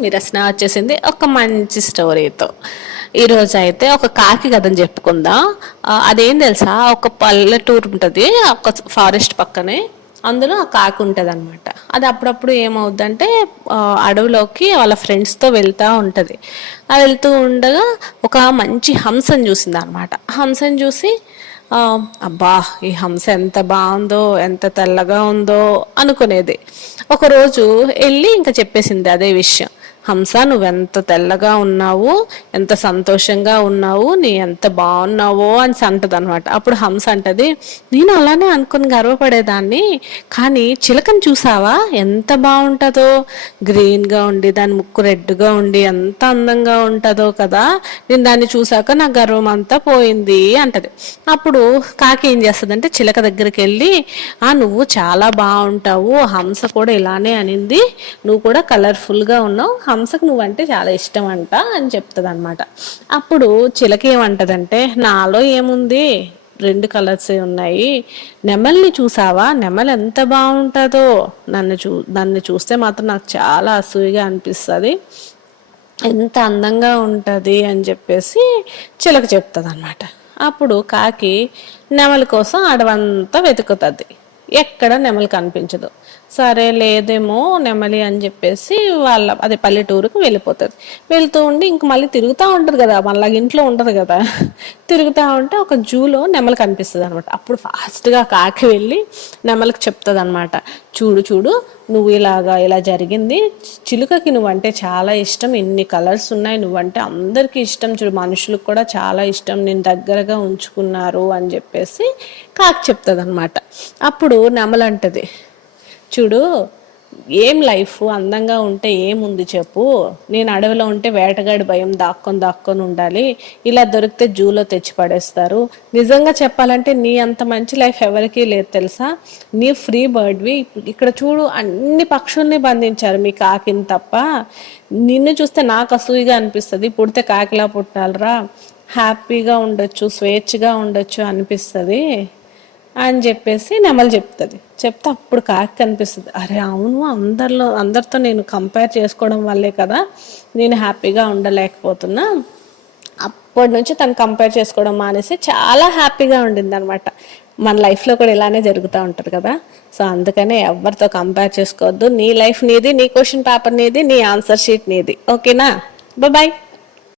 మీ రచన వచ్చేసింది ఒక మంచి స్టోరీతో. ఈరోజు అయితే ఒక కాకి కథని చెప్పుకుందాం. అదేం తెలుసా, ఒక పల్లెటూరు ఉంటుంది ఒక ఫారెస్ట్ పక్కనే. అందులో ఆ కాకి ఉంటుంది అనమాట. అది అప్పుడప్పుడు ఏమవుద్దంటే అడవిలోకి వాళ్ళ ఫ్రెండ్స్తో వెళ్తూ ఉంటుంది. అది వెళ్తూ ఉండగా ఒక మంచి హంసను చూసింది అనమాట. హంసను చూసి అబ్బా, ఈ హంస ఎంత బాగుందో, ఎంత తెల్లగా ఉందో అనుకునేది. ఒకరోజు వెళ్ళి ఇంకా చెప్పేసింది అదే విషయం. హంస, నువ్వెంత తెల్లగా ఉన్నావు, ఎంత సంతోషంగా ఉన్నావు, నీ ఎంత బాగున్నావో అని అంటది అనమాట. అప్పుడు హంస అంటది, నేను అలానే అనుకుని గర్వపడేదాన్ని, కానీ చిలకని చూసావా ఎంత బాగుంటుందో, గ్రీన్గా ఉండి దాని ముక్కు రెడ్గా ఉండి ఎంత అందంగా ఉంటుందో కదా, నేను దాన్ని చూసాక నా గర్వం అంతా పోయింది అంటది. అప్పుడు కాకి ఏం చేస్తుందంటే చిలక దగ్గరికి వెళ్ళి, నువ్వు చాలా బాగుంటావు, హంస కూడా ఇలానే అనింది, నువ్వు కూడా కలర్ఫుల్గా ఉన్నావు, హంసకు నువ్వంటే చాలా ఇష్టం అంట అని చెప్తుంది అనమాట. అప్పుడు చిలక ఏమంటదంటే, నాలో ఏముంది, రెండు కలర్సే ఉన్నాయి, నెమల్ని చూసావా, నెమలి ఎంత బాగుంటుందో, నన్ను చూస్తే మాత్రం నాకు చాలా అసూయగా అనిపిస్తుంది, ఎంత అందంగా ఉంటుంది అని చెప్పేసి చిలక చెప్తుంది అనమాట. అప్పుడు కాకి నెమలి కోసం అడవంతా వెతుకుతుంది. ఎక్కడ నెమలి కనిపించదు. సరే లేదేమో నెమలి అని చెప్పేసి అదే పల్లెటూరుకు వెళ్ళిపోతుంది. వెళ్తూ ఉండి ఇంక మళ్ళీ తిరుగుతూ ఉంటుంది కదా, మళ్ళీ ఇంట్లో ఉంటుంది కదా, తిరుగుతూ ఉంటే ఒక జూలో నెమలి కనిపిస్తుంది అనమాట. అప్పుడు ఫాస్ట్గా కాకి వెళ్ళి నెమలికి చెప్తుంది అనమాట, చూడు చూడు, నువ్వు ఇలా జరిగింది, చిలుకకి నువ్వంటే చాలా ఇష్టం, ఇన్ని కలర్స్ ఉన్నాయి, నువ్వంటే అందరికీ ఇష్టం, చూడు మనుషులకు కూడా చాలా ఇష్టం, నేను దగ్గరగా ఉంచుకున్నారు అని చెప్పేసి కాకి చెప్తుంది అనమాట. అప్పుడు నెమలంటది, చూడు, ఏం లైఫ్, అందంగా ఉంటే ఏముంది చెప్పు, నేను అడవిలో ఉంటే వేటగాడి భయం, దాక్కొని ఉండాలి, ఇలా దొరికితే జూలో తెచ్చి పడేస్తారు, నిజంగా చెప్పాలంటే నీ అంత మంచి లైఫ్ ఎవరికీ లేదు తెలుసా, నీ ఫ్రీ బర్డ్వి, ఇక్కడ చూడు అన్ని పక్షుల్ని బంధించారు మీ కాకిని తప్ప, నిన్ను చూస్తే నాకు అసూయగా అనిపిస్తుంది, పుడితే కాకిలా పుట్టాలరా, హ్యాపీగా ఉండొచ్చు, స్వేచ్ఛగా ఉండొచ్చు అనిపిస్తుంది అని చెప్పేసి నెమలి చెప్తే అప్పుడు కాకి కనిపిస్తుంది, అరే అవును, అందరితో నేను కంపేర్ చేసుకోవడం వల్లే కదా నేను హ్యాపీగా ఉండలేకపోతున్నా. అప్పటి నుంచి తను కంపేర్ చేసుకోవడం మానేసి చాలా హ్యాపీగా ఉండింది అనమాట. మన లైఫ్లో కూడా ఇలానే జరుగుతూ ఉంటుంది కదా. సో అందుకనే ఎవరితో కంపేర్ చేసుకోవద్దు, నీ లైఫ్ నీది, నీ క్వశ్చన్ పేపర్ నీది, నీ ఆన్సర్ షీట్ నీది. ఓకేనా, బాయ్.